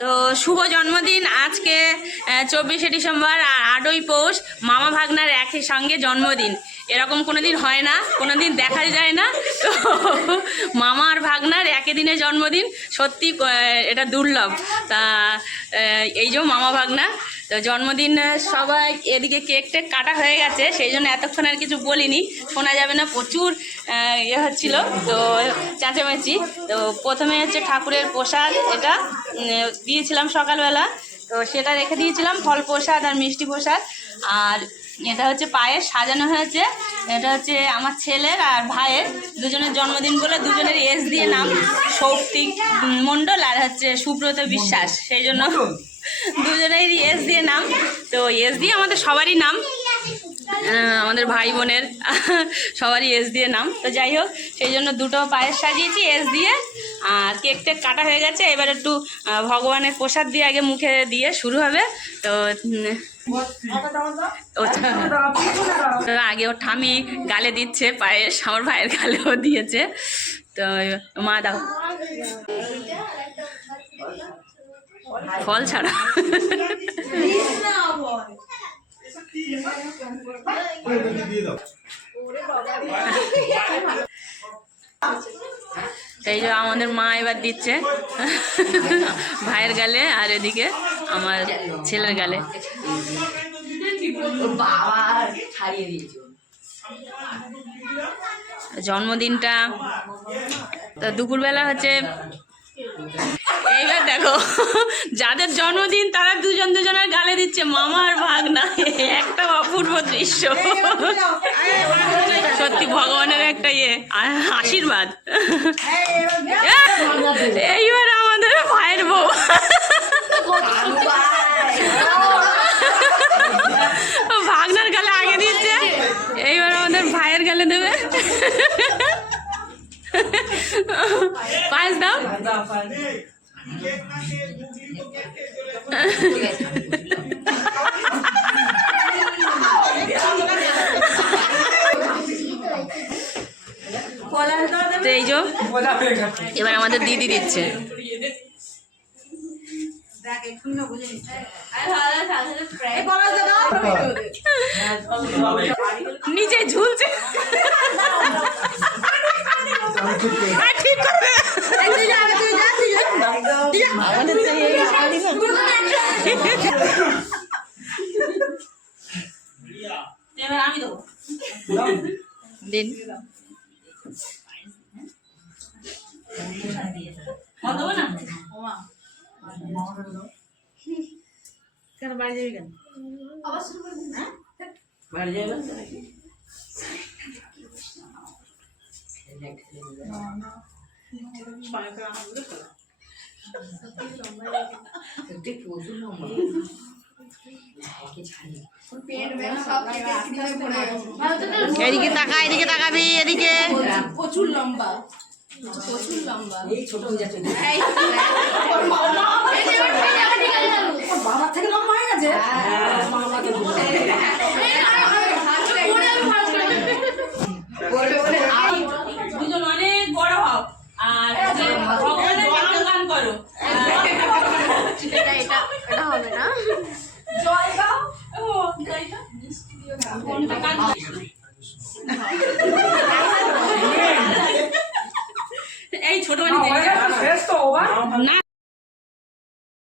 তো শুভ জন্মদিন আজকে 24শে ডিসেম্বর আর 8ই পৌষ। মামা ভাগনার একই সঙ্গে জন্মদিন, এরকম কোনো দিন হয় না, কোনো দিন দেখা যায় না। তো মামা আর ভাগনার একই দিনে জন্মদিন, সত্যি এটা দুর্লভ। তা এই যে মামা ভাগনা তো জন্মদিন, সবাই এদিকে কেক টেক কাটা হয়ে গেছে, সেই জন্য এতক্ষণ আর কিছু বলিনি, শোনা যাবে না, প্রচুর ইয়ে হচ্ছিল তো চেঁচামেচি। তো প্রথমে হচ্ছে ঠাকুরের প্রসাদ, এটা দিয়েছিলাম সকালবেলা, তো সেটা রেখে দিয়েছিলাম, ফল প্রসাদ আর মিষ্টি প্রসাদ। আর এটা হচ্ছে পায়েস সাজানো হয়েছে, এটা হচ্ছে আমার ছেলের আর ভাইয়ের দুজনের জন্মদিন বলে দুজনের এস দিয়ে নাম, সৌপ্তিক মণ্ডল আর হচ্ছে সুব্রত বিশ্বাস, সেই জন্য দুজনেরই এস দিয়ে নাম। তো এস দিয়ে আমাদের সবারই নাম, আমাদের ভাই বোনের সবারই এস দিয়ে নাম। তো যাই হোক, সেই জন্য দুটো পায়েস সাজিয়েছি এস দিয়ে, আর কেক টেক কাটা হয়ে গেছে। এবার একটু ভগবানের প্রসাদ দিয়ে আগে মুখে দিয়ে শুরু হবে। তো আগে ওর ঠামি গালে দিচ্ছে পায়েস, আমার ভাইয়ের গালেও দিয়েছে। তো মা দাও ফল ছাড়া। এই যে আমাদের মা এবার দিচ্ছে ভাইয়ের গালে, আর এদিকে আমার ছেলের গালে। জন্মদিনটা দুপুরবেলা হচ্ছে, এইবার দেখো যাদের জন্মদিন তারা দুজন দুজনের গালে দিচ্ছে, মামা আর ভাগনা, একটা অপূর্ব দৃশ্য। সত্যি ভগবানের একটা আশীর্বাদ। এইবার আমাদের ভাইয়ের বউ ভাগনার গালে আগে দিচ্ছে, এইবার আমাদের ভাইয়ের গালে দেবে। পায়েস দাও। এই যে এবার আমাদের দিদি দিচ্ছে, নিচে ঝুলছে। ঠিক করবে আমাদের এবার আমি দেবো দিন। কেন বাড়ি যাবি কেন? বাড়ি যাবে এদিকে তাকা, এদিকে তাকাবি, এদিকে প্রচুর লম্বা, প্রচুর লম্বা। এই ছোট হয়ে যাচ্ছে, বাবার থেকে লম্বা হয়ে গেছে। দুজন অনেক বড় হও, আর ভগবানের গান করো। এটা হবে না, জয় গাও, ও জয় গাও, মিষ্টি দিও না, কোনটা গান এই ছোট মানে না